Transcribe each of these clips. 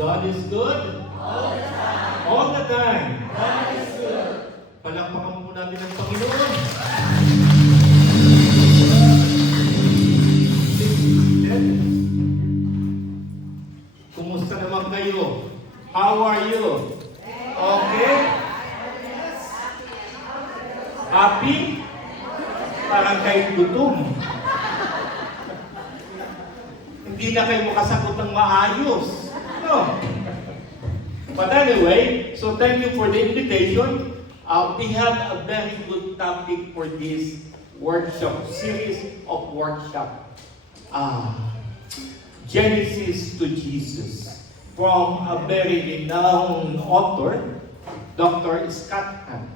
God is good? All the time. All the time. God is good. Palakpakan po natin ang Panginoon. Kumusta naman kayo? How are you? Okay? Happy? Parang kayo gutom. Hindi na kayo makasagot ng maayos. No. But anyway, so thank you for the invitation. We have a very good topic for this workshop, series of workshop. Genesis to Jesus. From a very renowned author, Dr. Scott Hahn.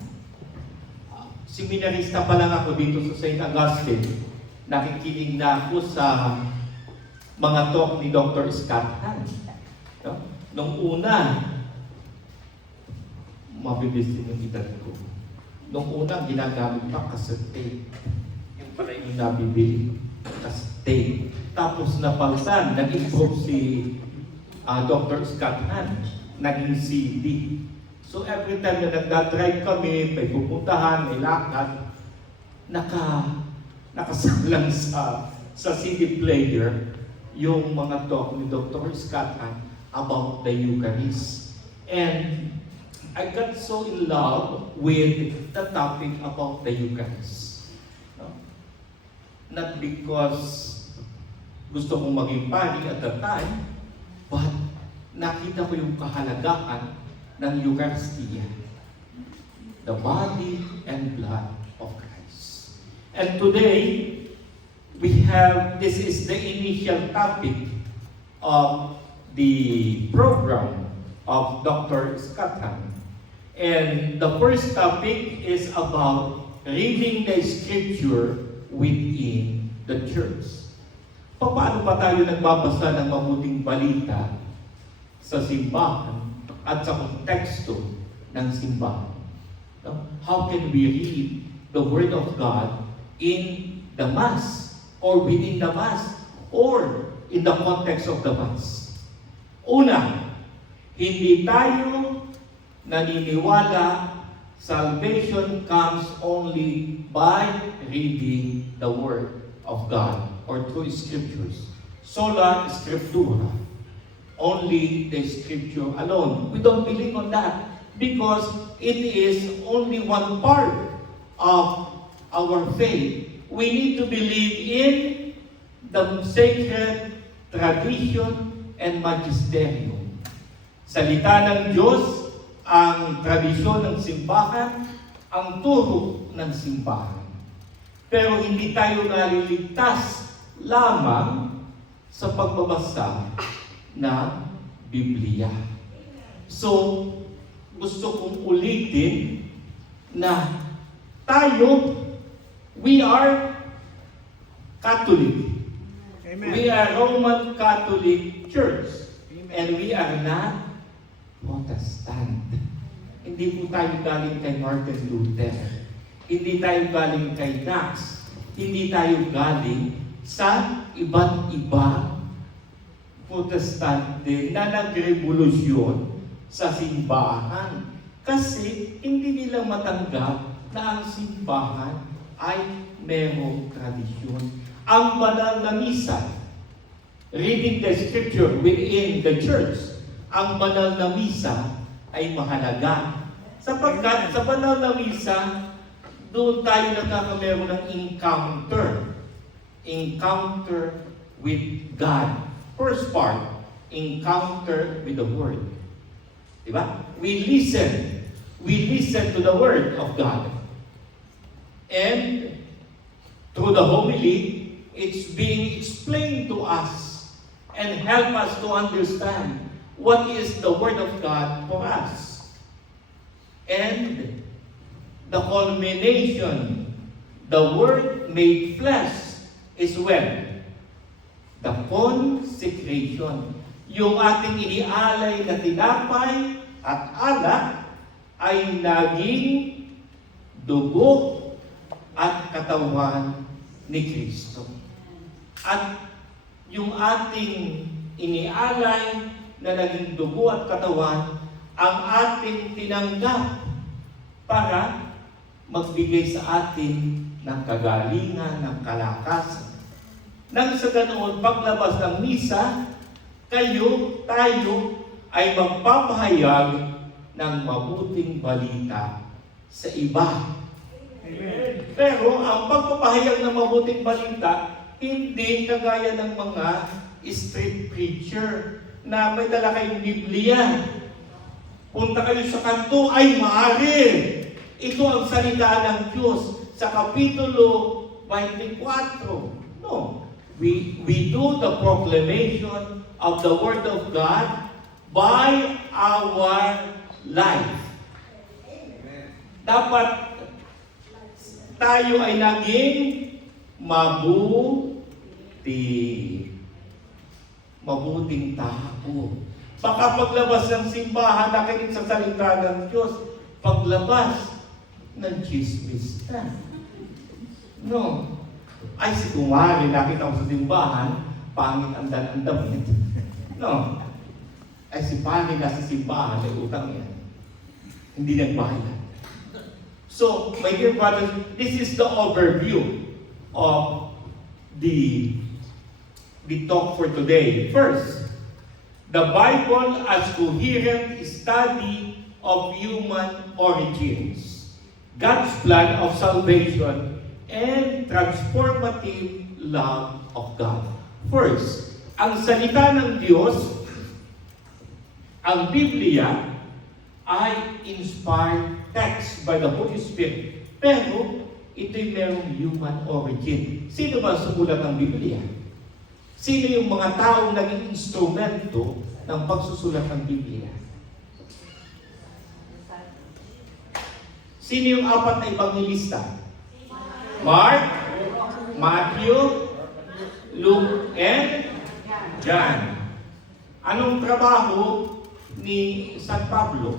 Seminarista pa lang ako dito sa St. Augustine. Nakikinig na ako sa mga talk ni Dr. Scott Hahn. No? Nung una, mabibilis din yung edad ko. Nung una, ginagamit pa cassette. Yung pala yung nabibili. Cassette. Tapos napalitan, nag-improve si Dr. Scott Hahn. Naging CD. So every time na nagdadrive kami, may pupuntahan, may lakad, nakasalang sa CD player yung mga talk ni Dr. Scott Hahn about the Eucharist. And I got so in love with the topic about the Eucharist. No? Not because gusto kong maging pari at the time, but nakita ko yung kahalagahan ng Eucharistia, the body and blood of Christ. And today, this is the initial topic of the program of Dr. Scott Hahn. And the first topic is about reading the scripture within the church. Paano pa tayo nagbabasa ng mabuting balita sa simbahan at sa konteksto ng simbahan? No? How can we read the Word of God in the Mass, or within the Mass, or in the context of the Mass? Una, hindi tayo naniniwala salvation comes only by reading the Word of God or through Scriptures. Sola Scriptura. Only the Scripture alone. We don't believe on that because it is only one part of our faith. We need to believe in the sacred tradition and magisterium. Salita ng Diyos, ang tradisyon ng simbahan, ang turo ng simbahan. Pero hindi tayo naliligtas lamang sa pagbabasa na Biblia. So, gusto kong ulitin na tayo, we are Catholic. Amen. We are Roman Catholic Church. And we are not Protestant. Hindi po tayo galing kay Martin Luther. Hindi tayo galing kay Knox. Hindi tayo galing sa iba't ibang Protestante na nagrevolusyon sa simbahan. Kasi hindi nila matanggap na ang simbahan ay merong tradisyon. Ang banal na misa, reading the scripture within the church, ang banal na misa ay mahalaga. Sapagkat sa banal na misa, doon tayo nagkakameron ng encounter. Encounter with God. First part, encounter with the Word. Diba? We listen. We listen to the Word of God. And through the homily, it's being explained to us and help us to understand what is the Word of God for us. And the culmination, the Word made flesh, is when? The consecration. Yung ating inialay na tinapay at alak ay naging dugo at katawan ni Kristo. At yung ating inialay na naging dugo at katawan ang ating tinanggap para magbigay sa atin ng kagalingan, ng kalakasan. Nang sa ganoon, paglabas ng misa, tayo ay magpapahayag ng mabuting balita sa iba. Amen. Pero ang pagpapahayag ng mabuting balita, hindi kagaya ng mga street preacher na may dala kayong Biblia. Punta kayo sa kanto, ay maaari. Ito ang salita ng Diyos sa Kapitulo 24. No. We do the proclamation of the Word of God by our life. Dapat tayo ay naging mabuting tao. Baka paglabas ng simbahan, nakinig sa salita ng Diyos, paglabas ng chismis na. No. Ay, si kumari, nakita ko sa simbahan, pangit ang damit. No. Ay, si pangit na sa simbahan, may utang yan. Hindi nagbayad. So, my dear brothers, this is the overview of the talk for today. First, the Bible as coherent study of human origins, God's plan of salvation, and transformative love of God. First, ang salita ng Diyos, ang Biblia, ay inspired text by the Holy Spirit. Pero, ito'y merong human origin. Sino ba sumulat ng Biblia? Sino yung mga taong naging instrumento ng pagsusulat ng Biblia? Sino yung apat na ebanghelista? Mark, Matthew, Luke, and John. Anong trabaho ni San Pablo?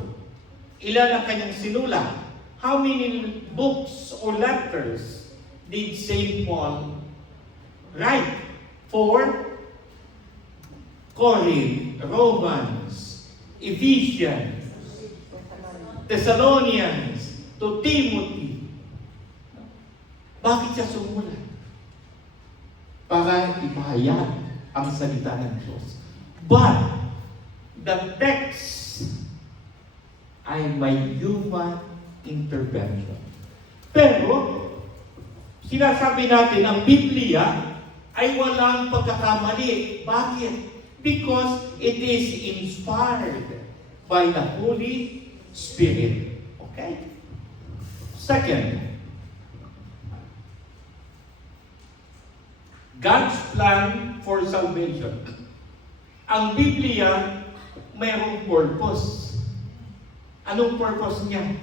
Ilan ang kanyang sinulat? How many books or letters did St. Paul write? 4? Corinth, Romans, Ephesians, Thessalonians, to Timothy. Bakit siya sumulat? Para ipahayag ang salita ng Diyos. But, the text ay may human intervention. Pero, sinasabi natin, ang Biblia ay walang pagkakamali. Bakit? Because it is inspired by the Holy Spirit. Okay? Second, God's plan for salvation. Ang Biblia mayroong purpose. Anong purpose niya?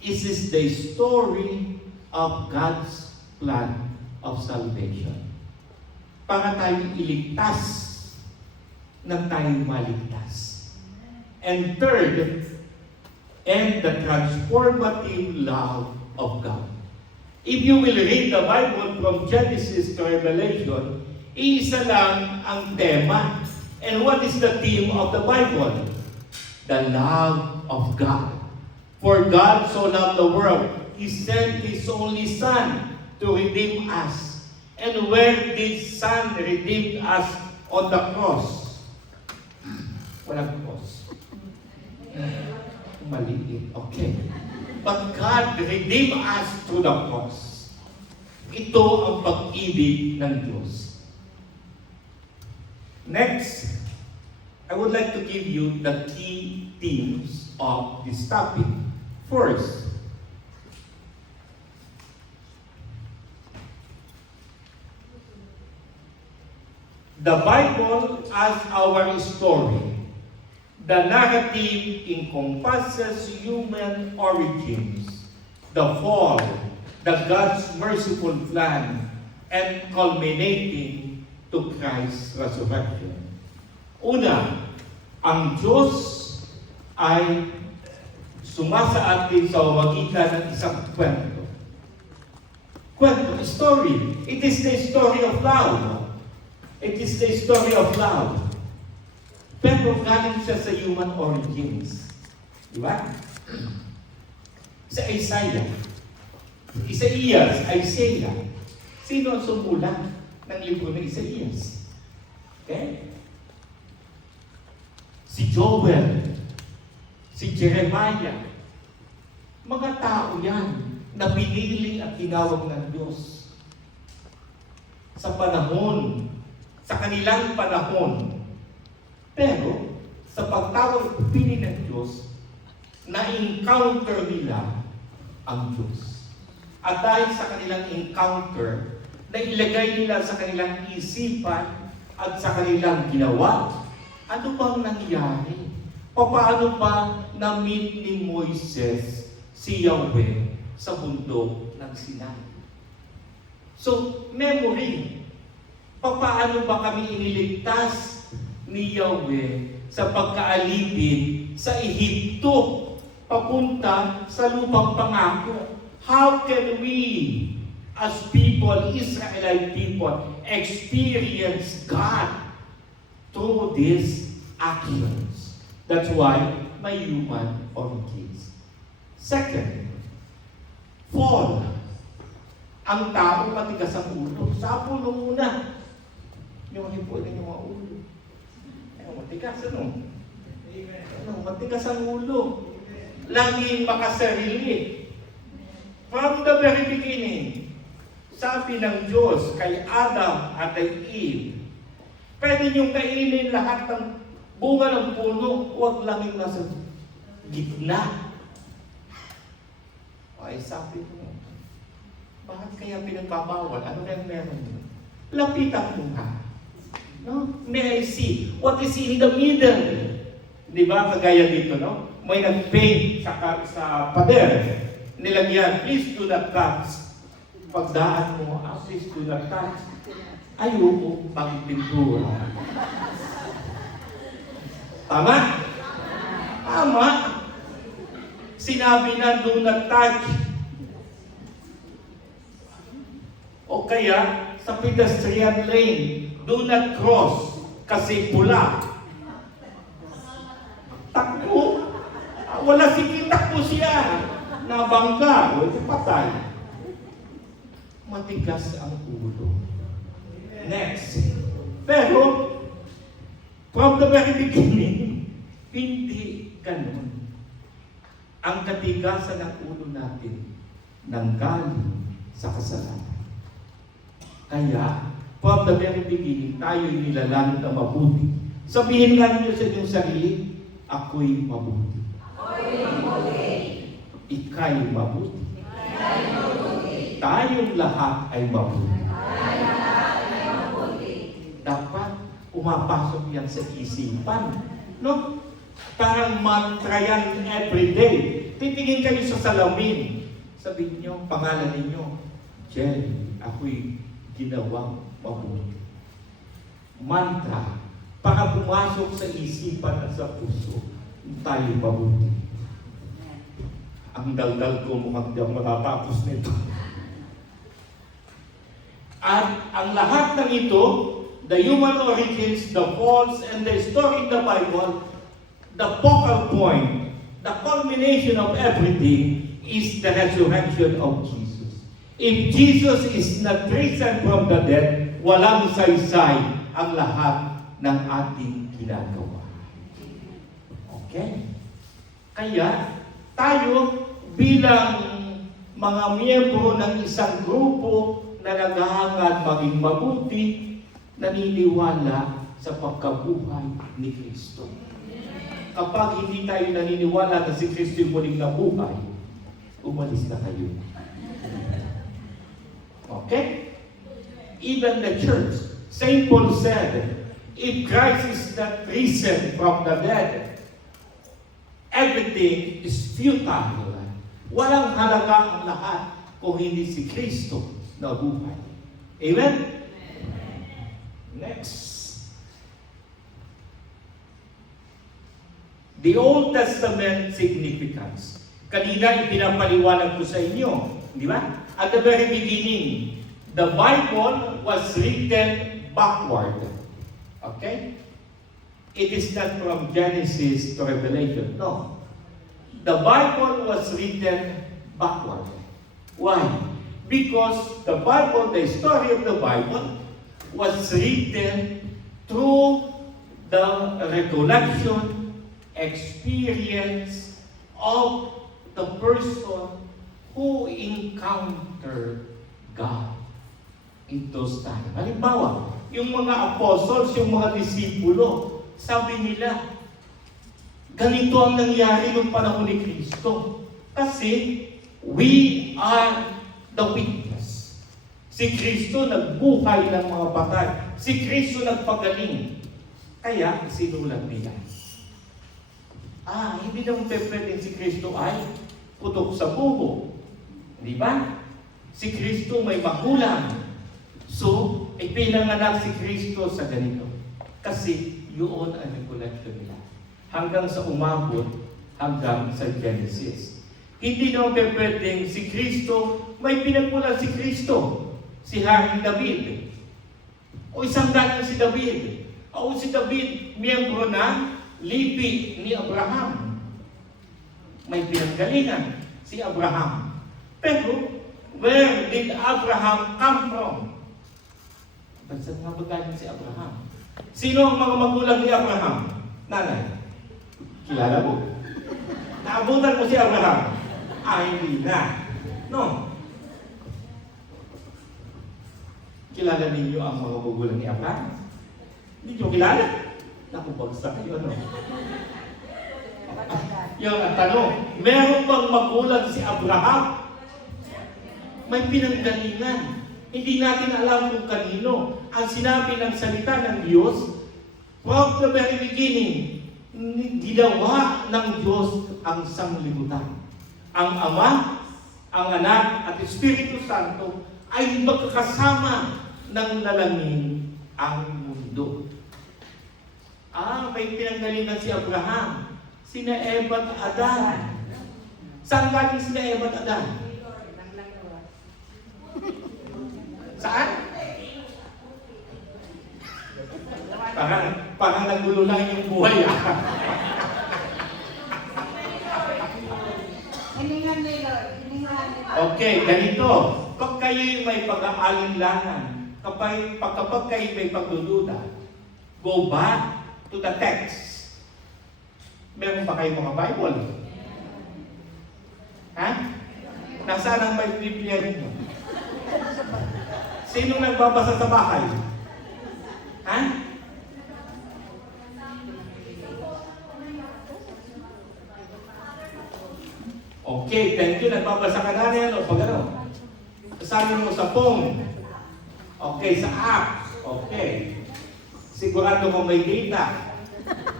This is the story of God's plan of salvation. Para tayo iligtas nang tayo maligtas. And third, and the transformative love of God. If you will read the Bible from Genesis to Revelation, iisa lang ang tema. And what is the theme of the Bible? The love of God. For God so loved the world, He sent His only Son to redeem us. And where did Son redeem us? On the cross. Walang cross. Maliit. Okay. But God redeemed us through the cross. Ito ang pag-ibig ng Diyos. Next, I would like to give you the key themes of this topic. First, the Bible as our story. The narrative encompasses human origins, the fall, the God's merciful plan, and culminating to Christ's resurrection. Una, ang Diyos ay sumasa atin sa magitan ng isang kwento. Kwento, story. It is the story of love. It is the story of love. Pero galing siya sa human origins. Di ba? Sa Isaiah. Isaiah. Sino ang sumulat ng libro ng Isaías? Okay? Si Joel, si Jeremiah, mga tao yan na pinili at tinawag ng Diyos. Sa panahon, sa kanilang panahon. Pero, sa pagtawag pinili ng Diyos, na-encounter nila ang Diyos. At dahil sa kanilang encounter, na ilagay nila sa kanilang isipan at sa kanilang ginawa, ano bang nangyari? Paano ba na-meet ni Moises si Yahweh sa bundok ng Sinai? So, memory. Paano ba kami iniligtas ni Yahweh sa pagkaalipin sa Ehipto papunta sa lupang pangako? How can we, as people, Israelite people, experience God through these actions? That's why may human origins. Second, fall. Ang tao matigas ang ulo. Sapo nung una. Yung hipo din yung mga ulo. Matigas ano? Matigas ang ulo. Laging makasarili. From the very beginning, sabi ng Diyos kay Adam at kay Eve, pwede niyong kainin lahat ng bunga ng puno, huwag lang yung nasa gitna. Ay, sabi ko, bakit kaya pinagbabawal? Ano na yung meron mo? Lapitan mo nga. No? May I see what is in the middle? Di ba? Kagaya dito, no? May nag-paint sa pader. Nilagyan, please do not touch. Pagdaan mo, please do not touch. Ayoko pang pintura. Tama? Tama. Sinabi na do not touch. O kaya, sa pedestrian lane, do not cross kasi pula. Takbo. Wala sige, takbo siya. Nabangga, o patay. Matigas ang ulo. Next. Pero, from the very beginning, hindi ganun. Ang katigasan ng ulo natin nanggaling sa kasalanan. Kaya, from the very beginning, tayo'y nilalang na mabuti. Sabihin nga niyo sa inyong sarili, ako'y mabuti. Ako'y mabuti. Ika'y mabuti. Ika'y mabuti. Tayong lahat ay mabuti. Tayong lahat ay mabuti. Dapat pumapasok yan sa isipan. No? Parang mantra yan everyday. Titingin kayo sa salamin. Sabihin niyo, pangalan ninyo, Jerry, ako'y ginawang mabuti. Mantra, para pumasok sa isipan at sa puso, tayo mabuti. Ang daldal ko mukhang di ako matatapos nito. At ang lahat ng ito, the human origins, the falls, and the story in the Bible, the focal point, the culmination of everything is the resurrection of Jesus. If Jesus is not risen from the dead, walang saysay ang lahat ng ating ginagawa. Okay? Kaya, tayo bilang mga miyembro ng isang grupo na naghahangad maging mabuti, naniniwala sa pagkabuhay ni Kristo. Kapag hindi tayo naniniwala na si Kristo yung muling nabuhay, umalis na kayo. Okay? Even the church, St. Paul said, if Christ is not risen from the dead, everything is futile. Walang halaga ang lahat kung hindi si Kristo na buhay. Amen? Next. The Old Testament significance. Kanina ipinapaliwanag ko sa inyo. Di ba? At the very beginning, the Bible was written backward. Okay? It is not from Genesis to Revelation. No. The Bible was written backward. Why? Because the Bible, the story of the Bible, was written through the recollection, experience of the person who encountered God in those times. Halimbawa, yung mga apostles, yung mga disipulo, sabi nila, ganito ang nangyari noong panahon ni Kristo. Kasi, we are the witness. Si Kristo nagbuhay ng mga patay. Si Kristo nagpagaling. Kaya, sinulat nila. Hindi naman pwedeng si Kristo ay putok sa buho. Di ba? Si Kristo may magulang. So, ipinanganak si Kristo sa ganito. Kasi, yun ang recollection nila. Hanggang sa umabot, hanggang sa Genesis. Hindi naman pwedeng si Kristo, may pinagmulan si Kristo. Si Haring David. O isang galing si David. O si David, miyembro ng lipi ni Abraham. May pinanggalingan si Abraham. Pero, where did Abraham come from? Saan nga ba galing si Abraham? Sino ang mga magulang ni Abraham? Nanay. Kilala mo? Naabutan mo si Abraham? Hindi na. No. Kilala ninyo ang mga magulang ni Abraham? Hindi nyo kilala? Nakubagsak kayo, ano? Yung ang tanong, meron bang magulang si Abraham? May pinanggalingan. Hindi natin alam kung kanino. Ang sinabi ng salita ng Diyos, from the very beginning, ginawa ng Diyos ang sanglibutan. Ang Ama, ang Anak, at Espiritu Santo ay magkakasama ng lalangin ang mundo. May pinanggalingan si Abraham. Sina Eva at Adan. Saan galing sina Eva at Adan? Saan? Parang nagulo lang yung buhay. Okay, ganito. Kung kayo'y may pag-aalinlangan, kapag kayo may pagdududa, go back to the text. Meron ba kayong mga Bible? Ha? Nasaan ang may Biblia ninyo? Sino nagbabasa sa bahay? Ha? Okay, thank you. Nagbabasa ka na rin. O pag ano? Sabi mo sa phone. Okay, sa app. Okay. Sigurado kung may data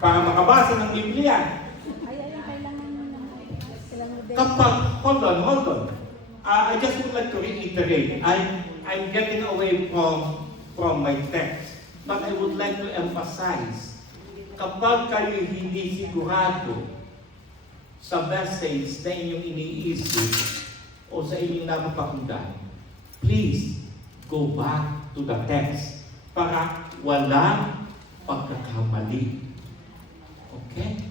para makabasa ng Biblia. Hold on. I just would like to reiterate. I'm getting away from my text. But I would like to emphasize, kapag kayo hindi sigurado sa message na inyong iniisip o sa inyong napapakinggan, please go back to the text para walang pagkakamali. Okay?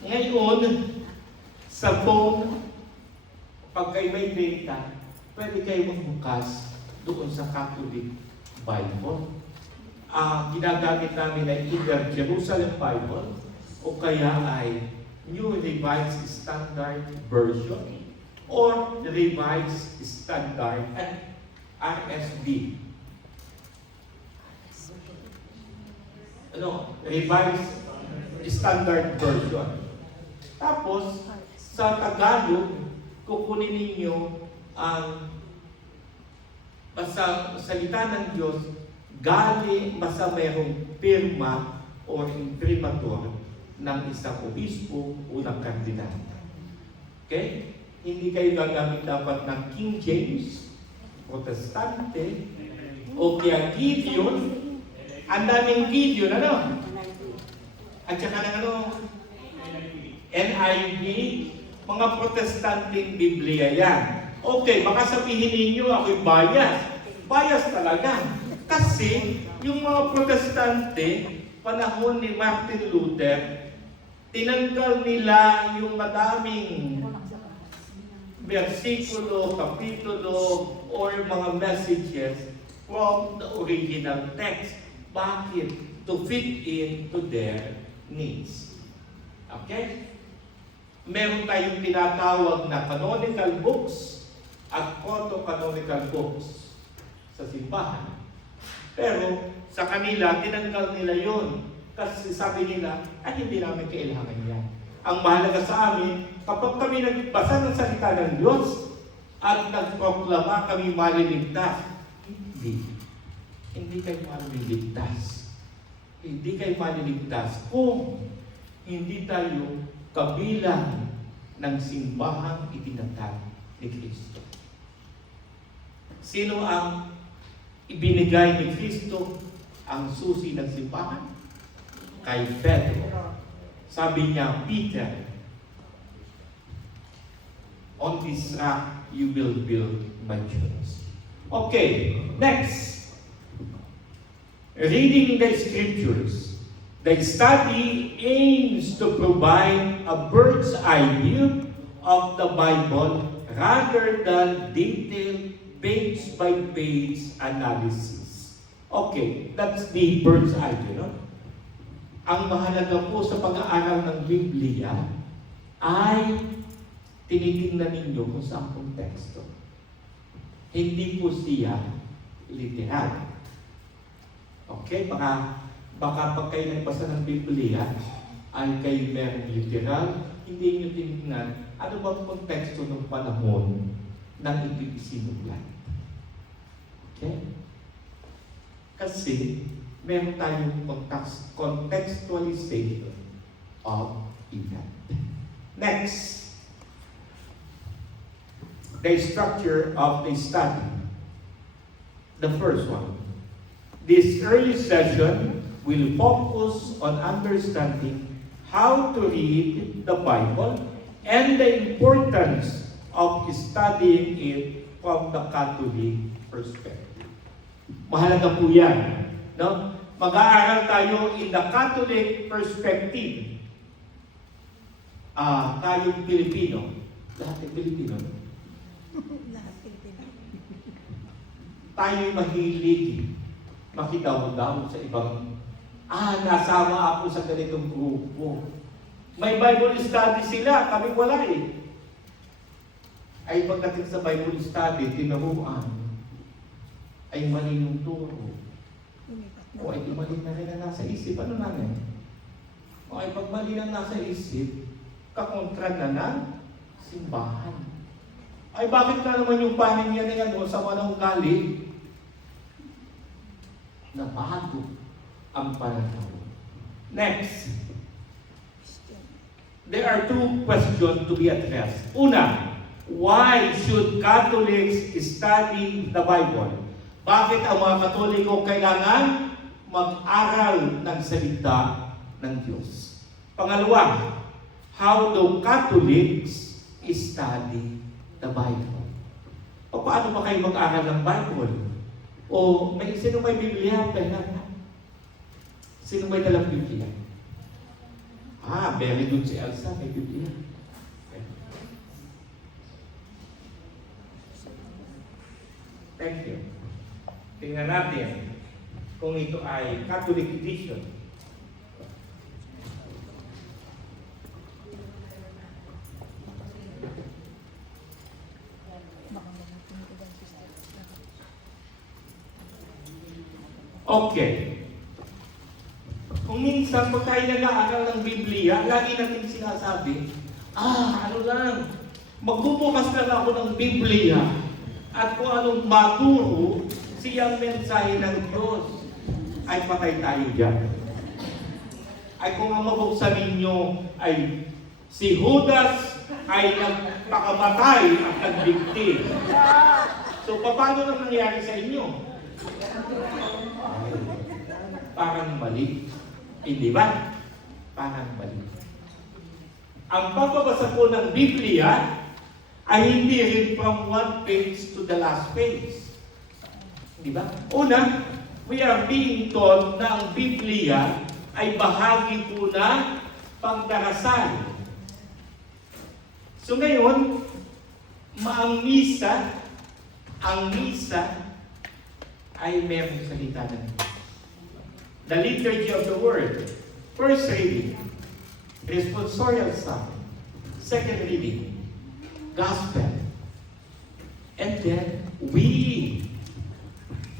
Ngayon, sa phone, pag kayo may data, pwede kayo magbukas doon sa Catholic Bible. Ginagamit namin ay either Jerusalem Bible o kaya ay New Revised Standard Version or Revised Standard at RSV. Revised Standard Version. Tapos, sa Tagalog, kukunin ninyo ang basta salita ng Diyos galing basta mayroong pirma o imprimatur ng isang obispo o ng kardinal. Okay? Hindi kayo gagamit dapat ng King James, Protestante, o kaya Gideon. Ang daming Gideon, ano? At saka ng NIV, mga Protestanteng Biblia yan. Okay, baka sabihin ninyo ako'y bias. Bias talaga. Kasi yung mga Protestante, panahon ni Martin Luther, tinanggal nila yung madaming versikulo, kapitulo, or mga messages from the original text. Bakit? To fit into their needs. Okay? Meron tayong tinatawag na canonical books at proto-canonical books sa simbahan. Pero sa kanila, tinanggal nila yon. Kasi sabi nila, ay hindi namin kailangan yan. Ang mahalaga sa amin, kapag kami nagbasa ng salita ng Diyos at nagproklama kami maliligtas, hindi kayo maliligtas. Hindi kayo maliligtas kung hindi tayo kabilang ng simbahang itinatag ni Kristo. Sino ang ibinigay ni Kristo ang susi ng simbahan? Kay Pedro. Sabi niya, Peter, on this rock you will build my church. Okay, next. Reading the scriptures. The study aims to provide a bird's eye view of the Bible rather than detailed page-by-page analysis. Okay, that's the bird's eye view, no? Ang mahalaga po sa pag-aaral ng Biblia ay tinitingnan ninyo kung saan konteksto. Hindi po siya literal. Okay, baka pag kayo nagbasa ng Biblia ay kayo merong literal, hindi nyo tinignan ano bang konteksto ng panahon ng ipipisinulat. Okay? Kasi meron tayong contextualization of event. Next, the structure of the study. The first one. This early session will focus on understanding how to read the Bible and the importance of studying it from the Catholic perspective. Mahalaga po yan. No? Mag-aaral tayo in the Catholic perspective. Tayong Pilipino. Lahat ay Pilipino. Tayo'y mahilig makidaw-daw sa ibang, nasama ako sa ganitong grupo. May Bible study sila, kami wala eh. Ay pagdating sa Bible study, tinaruan, ay mali yung turo. O ay mali na rin na nasa isip. Ano namin? O ay pag mali na nasa isip, kakontra na ng simbahan. Ay bakit na naman yung panin niya na yan sa manang ugali? Na bago ang pananaw. Next. There are two questions to be addressed. Una, why should Catholics study the Bible? Bakit ang mga Katoliko kailangan mag-aral ng salita ng Diyos? Pangalawa, how do Catholics study the Bible? Paano ba kayo mag-aral ng Bible? O sino may Biblia? Sino may dalang Biblia? Very good si Elsa, may Biblia. Okay. Thank you. Tingnan natin kung ito ay Catholic edition. Okay. Kung minsan pag tayo nag-aaral ng Biblia, lagi natin sinasabi, magbubukas na lang ako ng Biblia at kung anong maturo siyang mensahe ng Diyos, ay patay tayo dyan. Ay kung ang mabuksan ninyo ay si Judas ay nagpakamatay at nagbigti. So paano nang nangyari sa inyo? Parang mali. Hindi ba? Parang mali. Ang pagbabasa po ng Biblia ay hindi rin from one page to the last page. Di ba? Una, we are being taught na ang Biblia ay bahagi po na pangdarasal. So ngayon, ang misa ay mayroong salita ng Diyos. The liturgy of the word. First reading, responsorial psalm. Second reading, gospel. And then, we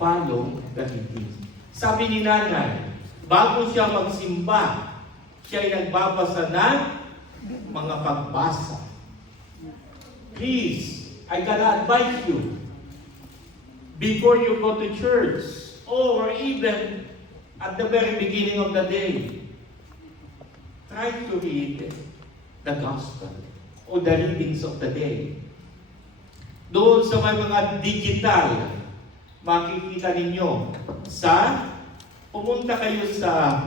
follow the reading. Sabi ni nanay, bago siya magsimba, siya ay nagbabasa ng mga pagbasa. Please, I gotta advise you, before you go to church, or even at the very beginning of the day, try to read the gospel o the readings of the day. Doon sa may mga digital, makikita ninyo pumunta kayo sa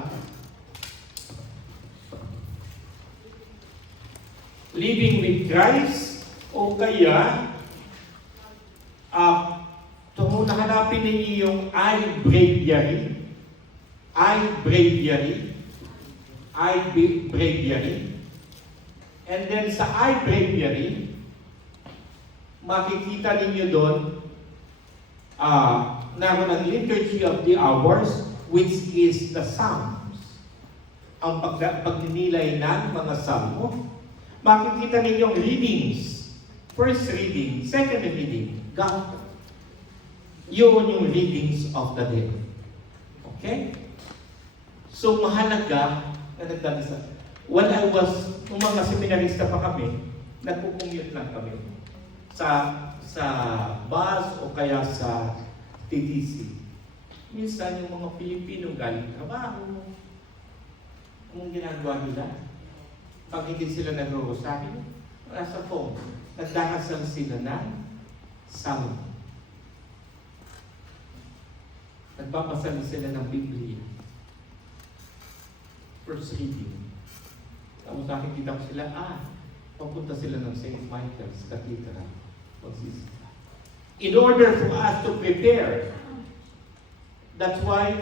Living with Christ o kaya hanapin ninyo yung iBreviary. And then sa iBreviary, makikita ninyo doon naroon ang Liturgy of the Hours, which is the Psalms. Ang pagninilay ng mga salmo. Makikita ninyo readings. First reading, second reading, gospel. Yun yung readings of the day. Okay? So, mahalaga na nagdadasal. When I was, nung mga seminarista pa kami, nagpupungyot lang kami sa bus o kaya sa TTC. Minsan yung mga Pilipino galing trabaho, kung ginagawa nila, pag hindi sila nag-rosaryo, nasa phone, nagdakasal sila ng salmo. Nagpapasal sila ng Biblia. First reading. Tapos nakikita ko sila, papunta sila ng St. Michael's Cathedral. In order for us to prepare, that's why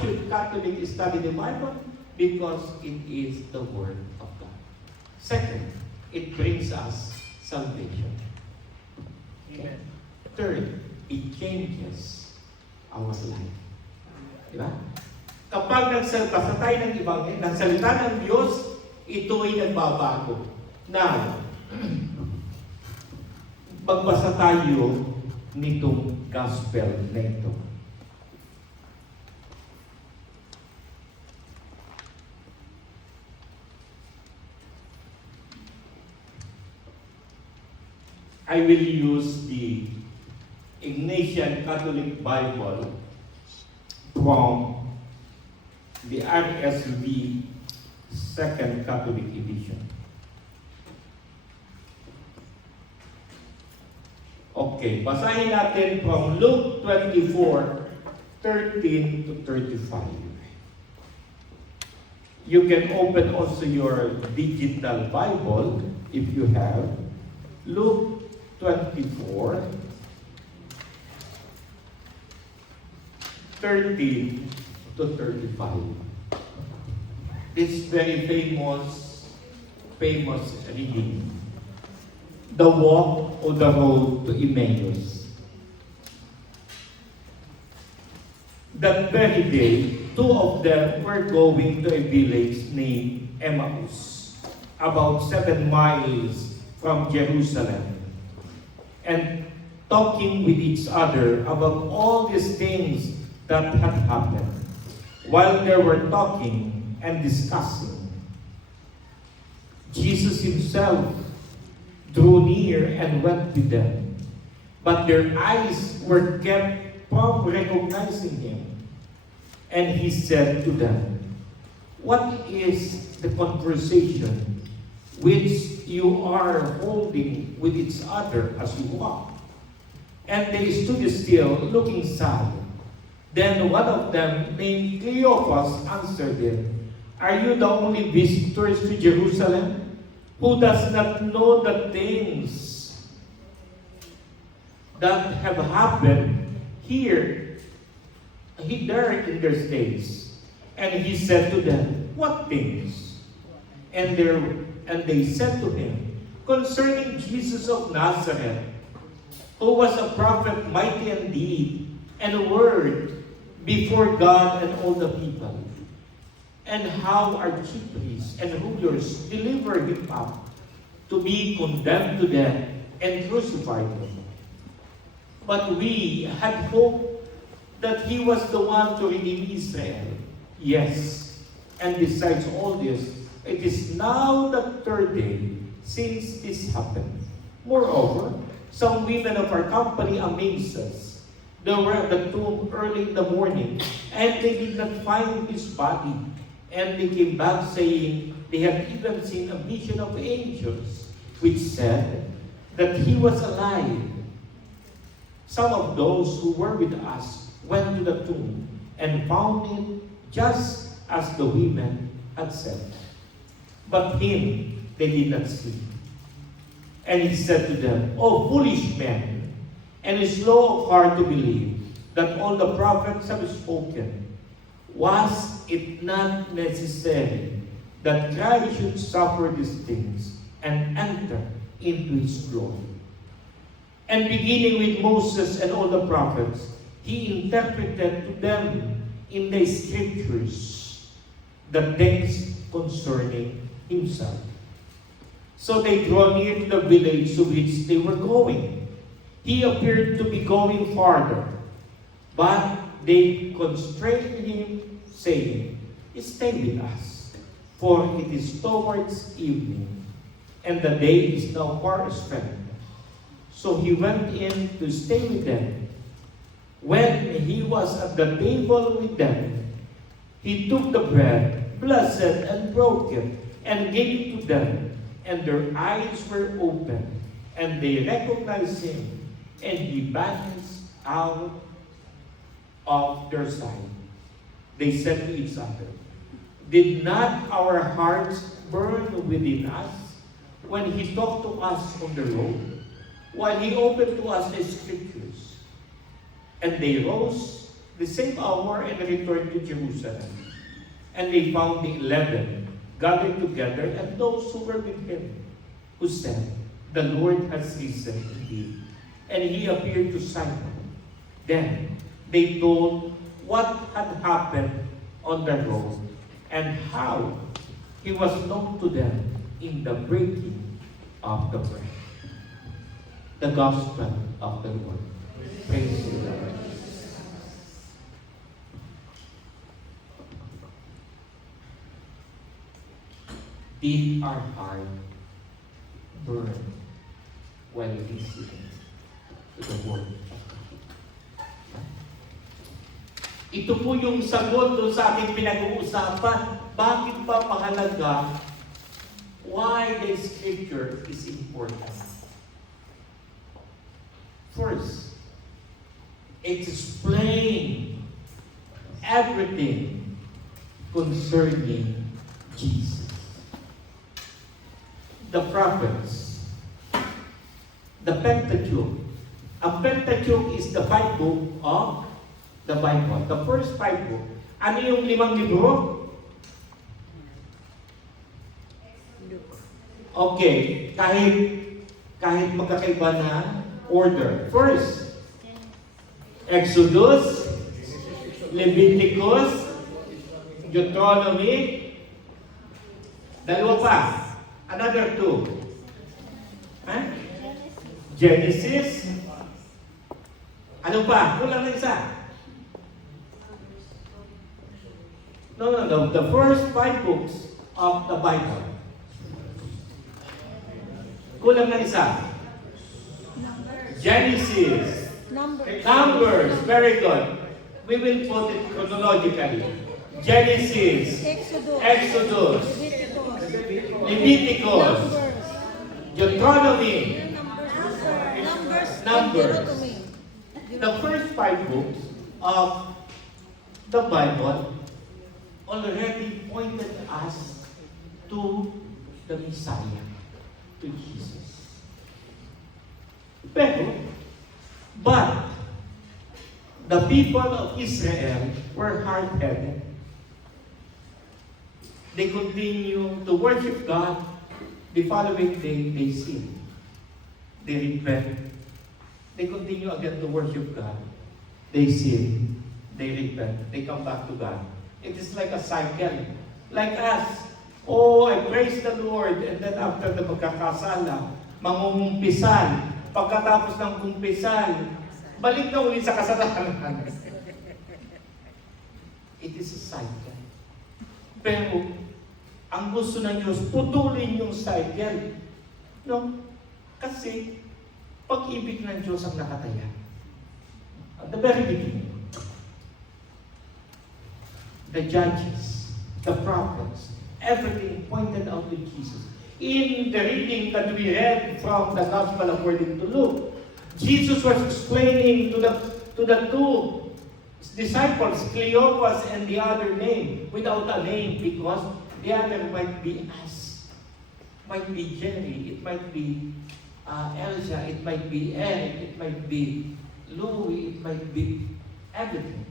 should Catholic study the Bible? Because it is the Word of God. Second, it brings us salvation. Okay. Third, it changes our life. Diba? Kapag nagsalita tayo ng Ebanghelyo, nagsalita ng Diyos, ito ay nagbabago. Now, magbasa tayo nitong gospel na ito. I will use the Ignatian Catholic Bible from the RSV Second Catholic Edition. Okay, basahin natin from Luke 24:13 to 35. You can open also your digital Bible if you have. Luke 24:13 to 35. This very famous reading. The walk or the road to Emmaus. That very day, two of them were going to a village named Emmaus, about 7 miles from Jerusalem, and talking with each other about all these things that had happened. While they were talking and discussing, Jesus himself drew near and went with them, but their eyes were kept from recognizing him. And he said to them, "What is the conversation which you are holding with each other as you walk?" And they stood still, looking sad. Then one of them, named Cleophas, answered them, "Are you the only visitors to Jerusalem who does not know the things that have happened there in their states?" And he said to them, "What things?" And they said to him, "Concerning Jesus of Nazareth, who was a prophet, mighty in deed and word before God and all the people, and how our chief priests and rulers delivered him up to be condemned to death and crucified him. But we had hoped that he was the one to redeem Israel. Yes, and besides all this, it is now the third day since this happened. Moreover, some women of our company amazed us. They were at the tomb early in the morning, and they did not find his body. And they came back saying they had even seen a vision of angels, which said that he was alive. Some of those who were with us went to the tomb and found it just as the women had said. But him they did not see. And he said to them, "O foolish men, and slow of heart to believe that all the prophets have spoken. Was it not necessary that Christ should suffer these things and enter into his glory?" And beginning with Moses and all the prophets, he interpreted to them in the scriptures the things concerning himself. So they drew near to the village to which they were going. He appeared to be going farther, but they constrained him, saying, "Stay with us, for it is towards evening, and the day is now far spent." So he went in to stay with them. When he was at the table with them, he took the bread, blessed and broke it, and gave it to them. And their eyes were opened, and they recognized him, and he vanished out of their sight. They said to each other, "Did not our hearts burn within us when he talked to us on the road, while he opened to us the scriptures?" And they rose the same hour and returned to Jerusalem. And they found the 11 gathered together, and those who were with him, who said, "The Lord has risen indeed, and he appeared to Simon." Then they told what had happened on the road, and how he was known to them in the breaking of the bread. The Gospel of the Lord. Praise you, Lord. Did our heart burn while listening to the Word of God? Ito po yung sagot doon sa ating pinag-uusapan. Bakit ba mahalaga? Why the Scripture is important. First, it explains everything concerning Jesus. The prophets, the Pentateuch. Ang Pentateuch is the 5 books of the Bible. The first 5 books. Ano yung 5 libro? Okay, kahit magkakaiba na order. First, Exodus, Leviticus, Deuteronomy, dalawa pa. Another 2. Huh? Genesis. Ano pa? Kulang na isa. No. The first 5 books of the Bible. Kulang na isa. Genesis. Numbers. Very good. We will put it chronologically. Genesis. Exodus. Leviticus, Deuteronomy, Numbers. The first 5 books of the Bible already pointed us to the Messiah, to Jesus. But the people of Israel were hard-headed. They continue to worship God. The following day, they sin. They repent. They continue again to worship God. They sin. They repent. They come back to God. It is like a cycle. Like us. Oh, I praise the Lord. And then after the pagkakasala, mangungumpisan. Pagkatapos ng kumpisan, balik na ulit sa kasalanan. It is a cycle. Pero, ang gusto ng Diyos, putulin yung cycle. No? Kasi, pag-ibig ng Diyos ang nakataya. At the very beginning, the judges, the prophets, everything pointed out to Jesus. In the reading that we read from the Gospel according to Luke, Jesus was explaining to the two disciples, Cleopas and the other name, without a name, because the other might be us, might be Jerry, it might be Elsa, it might be Eric, it might be Louie, it might be everything.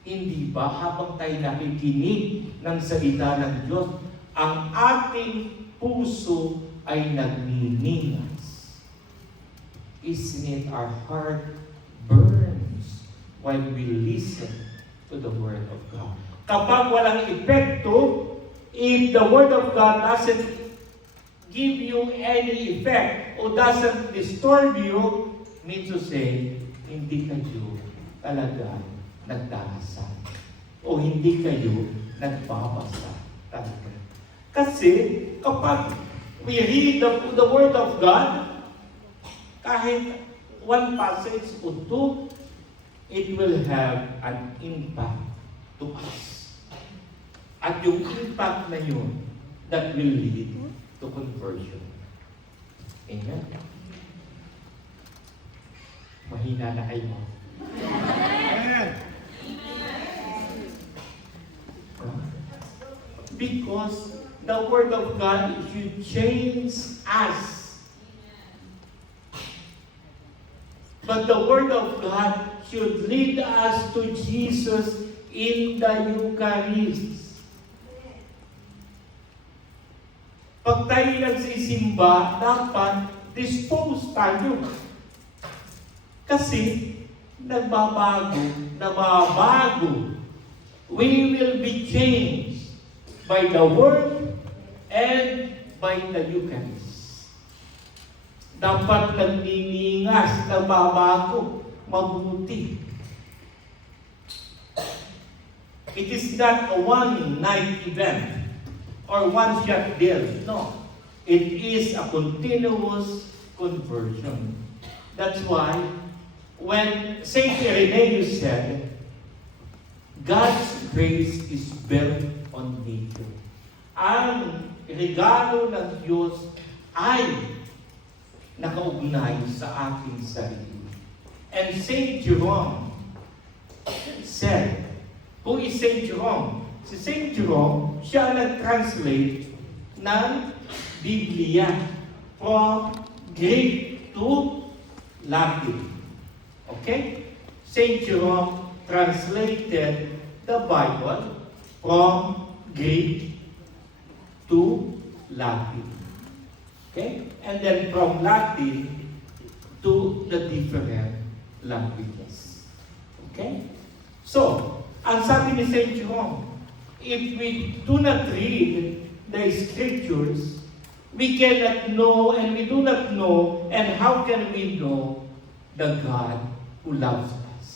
Hindi ba habang tayo nakikinig ng salita ng Diyos, ang ating puso ay nagniningas? Isn't it our heart burns while we listen to the Word of God? Kapag walang epekto, if the Word of God doesn't give you any effect o doesn't disturb you, means to say, hindi kayo talaga nagdasal o hindi kayo nagbabasa talaga. Kasi kapag we read the Word of God, kahit one passage o two, it will have an impact to us. At yung impact na yun, that will lead to conversion. Amen? Mahina na kayo. Amen. Because the Word of God should change us. But the Word of God should lead us to Jesus in the Eucharist. Pag tayo nagsisimba, dapat dispose tayo. Kasi nababago. We will be changed by the Word and by the Eucharist. Dapat nagniningas, nababago, mabuti. It is not a one-night event or one-shot deal. No. It is a continuous conversion. That's why when Saint Irenaeus said, God's grace is built on nature. Ang regalo ng Diyos ay nakaugnay sa ating sarili. And Saint Jerome said, who is Saint Jerome? Si Saint Jerome, siya nag-translate ng Biblia from Greek to Latin. Okay? Saint Jerome translated the Bible from Greek to Latin. Okay? And then from Latin to the different languages. Okay? So, ang sabi ni Saint Jerome, if we do not read the Scriptures, we cannot know and we do not know, and how can we know the God who loves us?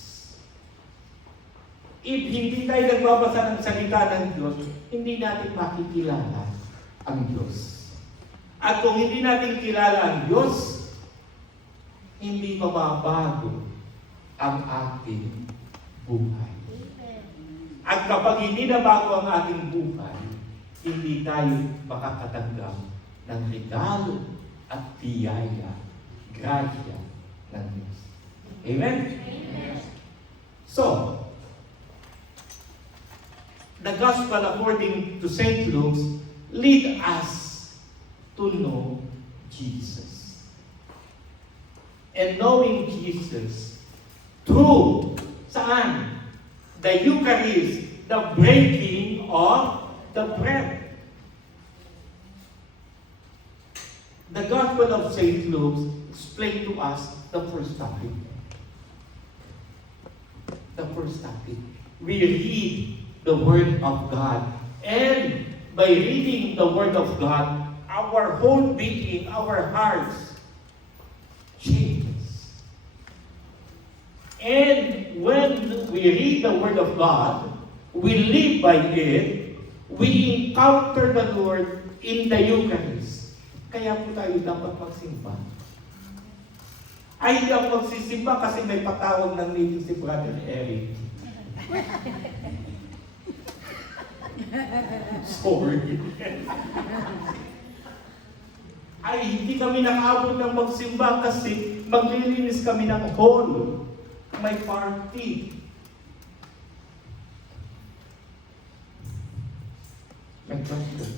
If hindi tayo nagbabasa ng salita ng Diyos, hindi natin makikilala ang Diyos. At kung hindi natin kilala ang Diyos, hindi mababago ang ating buhay. At kapag hindi na bago ang ating buhay, hindi tayo makakatanggap ng regalo at biyaya, grasya ng Diyos. Amen? Amen. So, the Gospel according to St. Luke lead us to know Jesus. And knowing Jesus through saan? The Eucharist the breaking of the bread. The Gospel of St. Luke explained to us the first topic. The first topic. We read the Word of God. And by reading the Word of God, our whole being, our hearts, changes. And when we read the Word of God, we live by it, we encounter the Lord in the Eucharist. Kaya po tayo dapat magsimba. Ay, hindi ako magsisimba kasi may patawag ng meeting si Brother Eric. Sorry. Ay, hindi kami nakaabot ng magsimba kasi maglilinis kami ng hall. May party. May question.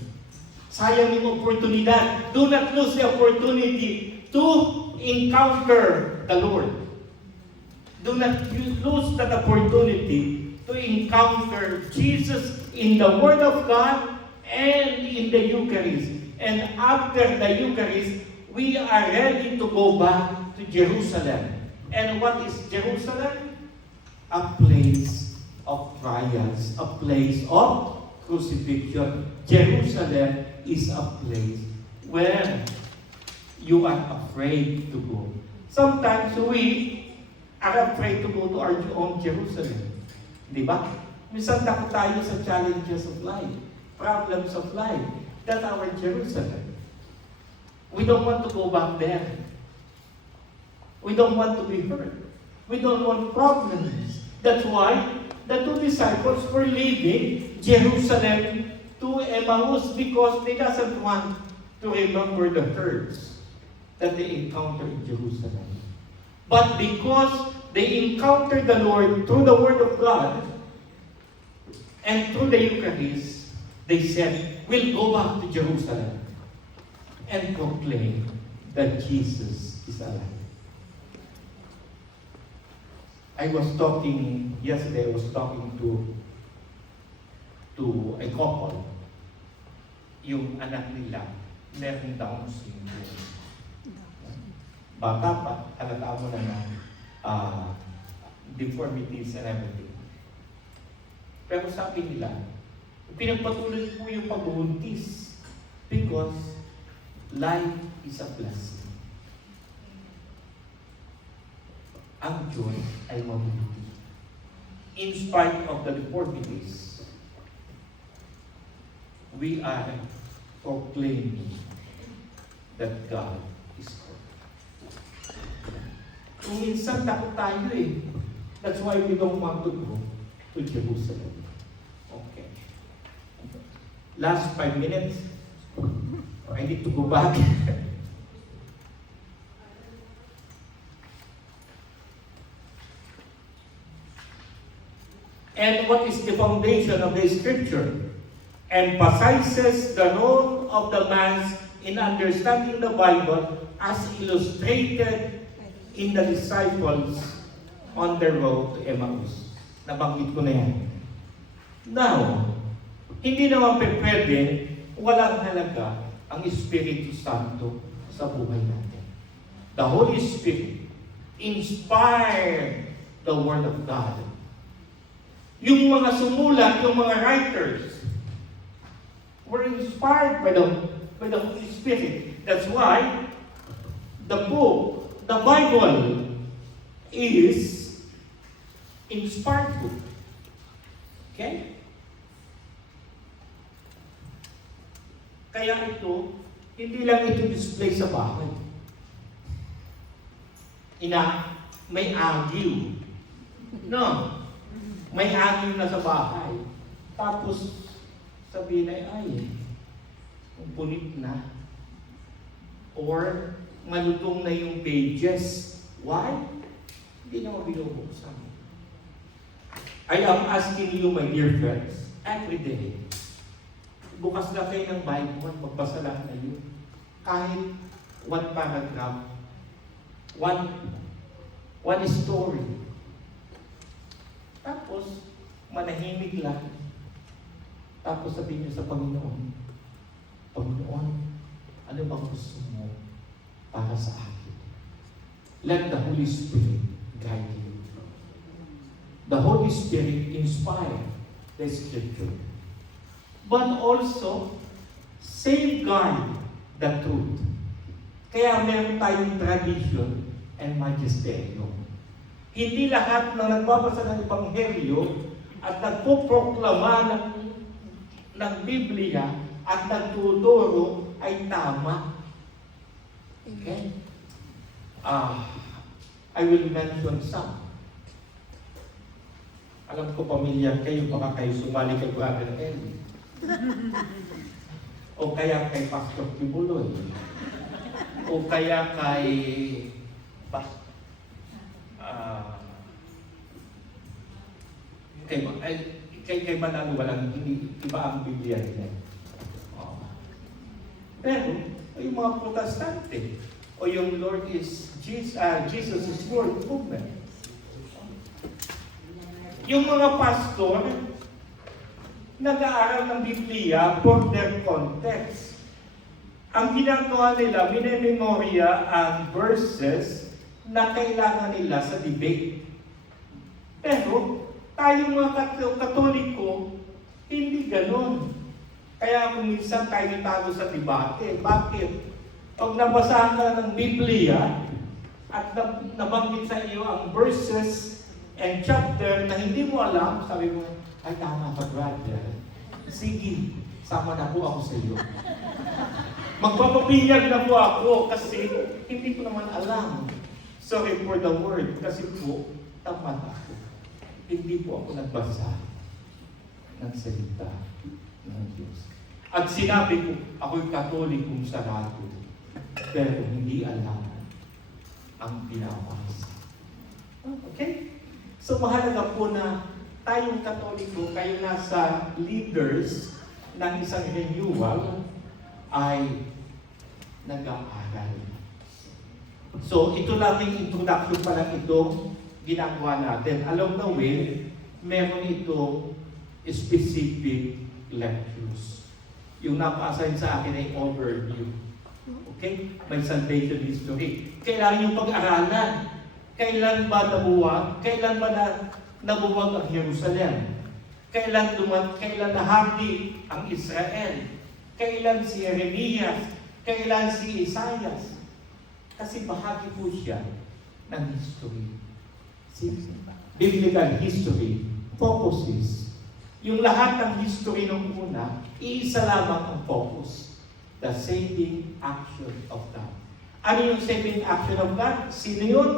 Sayang yung oportunidad. Do not lose the opportunity to encounter the Lord. Do not lose that opportunity to encounter Jesus in the Word of God and in the Eucharist. And after the Eucharist, we are ready to go back to Jerusalem. And what is Jerusalem? A place of trials, a place of crucifixion. Jerusalem is a place where you are afraid to go. Sometimes we are afraid to go to our own Jerusalem. Di ba? Minsan takot tayo sa challenges of life, problems of life. That's our Jerusalem. We don't want to go back there. We don't want to be hurt. We don't want problems. That's why the two disciples were leaving Jerusalem to Emmaus because they doesn't want to remember the hurts that they encountered in Jerusalem. But because they encountered the Lord through the Word of God and through the Eucharist, they said, we'll go back to Jerusalem and proclaim that Jesus is alive. Yesterday I was talking to a couple. Yung anak nila, meron Down syndrome. Bata pa, halata mo na deformities and everything. Pero sabi nila, pinagpatuloy po yung pagbubuntis because life is a blessing. Ang Diyos ay mabuti. In spite of the deformities, we are proclaiming that God is good. Kung minsan takot tayo eh. That's why we don't want to go to Jerusalem. Okay. Last 5 minutes. I need to go back. And what is the foundation of the Scripture? Emphasizes the role of the Mass in understanding the Bible as illustrated in the disciples on their road to Emmaus. Nabanggit ko na yan. Now, hindi naman pwede walang halaga ang Espiritu Santo sa buhay natin. The Holy Spirit inspired the Word of God. Yung mga sumulat, yung mga writers, were inspired by the Holy Spirit. That's why the book, the Bible, is inspired book. Okay? Kaya ito, hindi lang ito display sa bahay. May agil. No. May agil na sa bahay. Tapos, sabihin ay, punit na. Or, malutong na yung pages. Why? Hindi na mabinubuksan. I am asking you, my dear friends, every day, bukas na kayo ng Bible, magbasa lang kayo. Kahit one paragraph, one story. Tapos, manahimik lang. Tapos sabihin niyo sa Panginoon, Panginoon, ano bang gusto mo para sa akin? Let the Holy Spirit guide you. The Holy Spirit inspire the Scripture. But also, safeguard the truth. Kaya meron tayong tradition and magisterium. Hindi lahat na nagbabasa ng Ebanghelyo at nagpoproklama ng Biblia at nagtuturo ay tama. Okay? I will mention some. Alam ko pamilyar kayo, baka kayo sumali kay Brother Eli. O kaya kay Pastor Tibuloy. O kaya kay kay Manalo, walang hindi iba ang Biblia niya. Pero yung mga Protestante o yung Lord is Jesus is Lord movement. Yung mga pastor nag-aaral ng Biblia for their context. Ang ginagawa nila, minememorya ang verses na kailangan nila sa debate. Pero tayo mga Katoliko, hindi ganon. Kaya kung minsan tayo tago sa debate. Bakit? Pag nabasahan ka ng Biblia at nabanggit sa iyo ang verses and chapter na hindi mo alam, sabi mo, ay tama ka, brother. Sige, sama na po ako sa iyo. Magpapabinyag na po ako kasi hindi ko naman alam. Sorry for the word, kasi po, tama ako. Hindi po ako nagbasa ng salita ng Diyos. At sinabi ko, ako'y Katolikong sarado, pero hindi alam ang binabasa. Okay? So mahalaga po na tayong Katoliko, kayo nasa leaders ng isang renewal, ay nag-aaral. So ito lang yung introduction pa lang itong ginagawa natin. Along the way, meron itong specific lectures. Yung napa-assign sa akin ay overview. Okay? May salvation history. Kailangan yung pag-aralan. Kailan ba nabuwag? Kailan ba nabuwag ang Jerusalem? Kailan nahagi ang Israel? Kailan si Jeremias? Kailan si Isaias? Kasi bahagi po siya ng history. Biblical history focuses. Yung lahat ng history ng una, iisa lamang ang focus. The saving action of God. Ano yung saving action of God? Sino yun?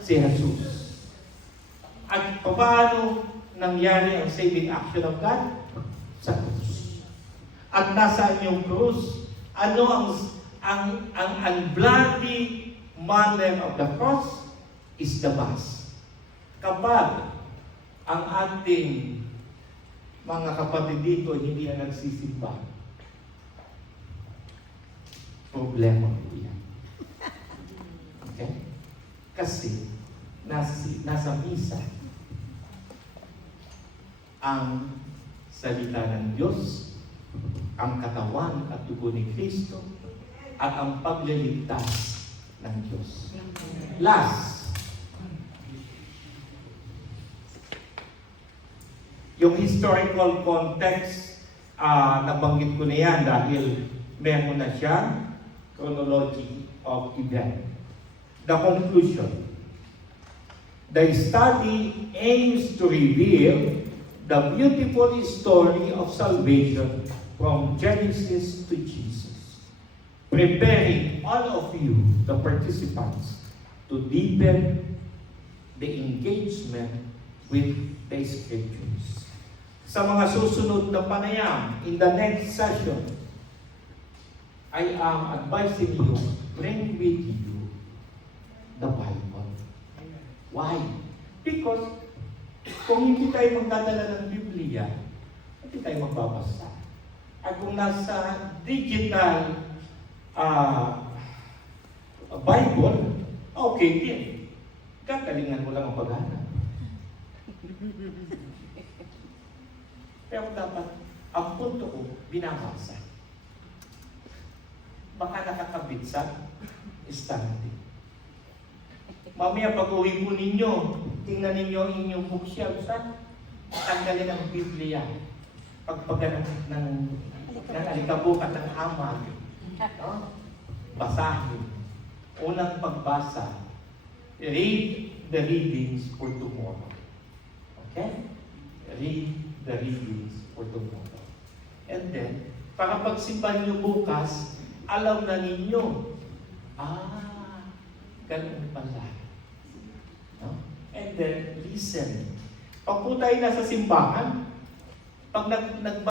Si Jesus. At paano nangyari ang saving action of God? Sa krus. At nasaan yung krus? Ano ang bloody manner of the cross? Is the mass. Kapag ang ating mga kapatid dito hindi na nagsisimba, problema po yan. Okay? Kasi nasa misa ang salita ng Diyos, ang katawan at dugo ni Kristo, at ang pagliligtas ng Diyos. Last, yung historical context, nabanggit ko na yan dahil meron na siya chronology of event. The conclusion. The study aims to reveal the beautiful story of salvation from Genesis to Jesus, preparing all of you, the participants, to deepen the engagement with the Scriptures. Sa mga susunod na panayam, in the next session, I am advising you, bring with you the Bible. Why? Because kung hindi tayo magdadala ng Biblia, hindi tayo magbabasa. At kung nasa digital Bible, okay din. Kagalingan mo lang ang paghanap. Pero dapat, ang punto ko, binabasa. Baka nakakabit sa standing. Mamaya pag-uwi po ninyo, tingnan ninyo ang inyong bookshelf sa tanggalin ang Biblia. Pagpagan ng alikabok at ng hamag. No? Basahin. Unang pagbasa. Read the readings for tomorrow. Okay? Read the readings for tomorrow. And then, para pagsimba nyo bukas, alam na ninyo, ganun pala. No? And then, listen. Pag po tayo nasa simbahan, pag